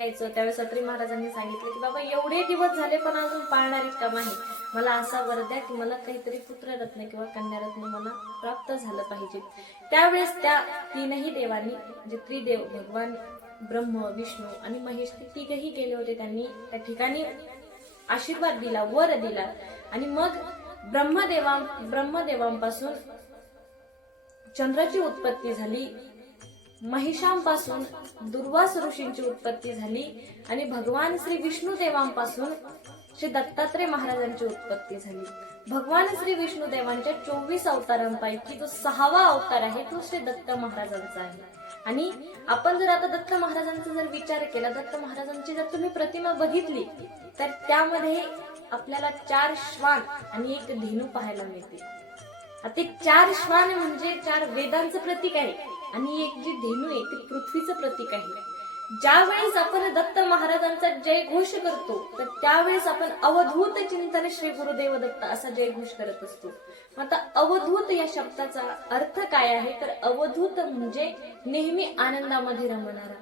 त्यावेळेस अत्रे महाराजांनी सांगितलं की बाबा एवढे दिवस झाले पण अजून पाळणारी काम आहे, मला असा वर द्या की मला काहीतरी पुत्ररत्न किंवा कन्यारत्न मला प्राप्त झालं पाहिजे. त्यावेळेस त्या तीनही देवांनी म्हणजे त्रिदेव भगवान ब्रह्म विष्णू आणि महेश ते तिघही गेले होते. त्यांनी त्या ठिकाणी आशीर्वाद दिला, वर दिला आणि मग ब्रह्मदेवांपासून चंद्राची उत्पत्ती झाली, महिषांपासून दुर्वास ऋषींची उत्पत्ती झाली आणि भगवान श्री विष्णू देवांपासून श्री दत्तात्रय महाराजांची उत्पत्ती झाली. भगवान श्री विष्णू देवांच्या 24 अवतारांपैकी जो 6वा अवतार आहे तो श्री दत्त महाराजांचा आहे. आणि आपण जर आता दत्त महाराजांचा जर विचार केला, दत्त महाराजांची जर तुम्ही प्रतिमा बघितली तर त्यामध्ये आपल्याला 4 श्वान आणि एक धेनू पाहायला मिळते. आता 4 श्वान म्हणजे 4 वेदांचं प्रतीक आहे आणि एक जी धेनू आहे ती पृथ्वीचं प्रतीक आहे. ज्यावेळेस आपण दत्त महाराजांचा जय घोष करतो तर त्यावेळेस आपण अवधूत चिंतन श्री गुरुदेव दत्त असा जय घोष करत असतो. आता अवधूत या शब्दाचा अर्थ काय आहे तर अवधूत म्हणजे नेहमी आनंदामध्ये रमणारा.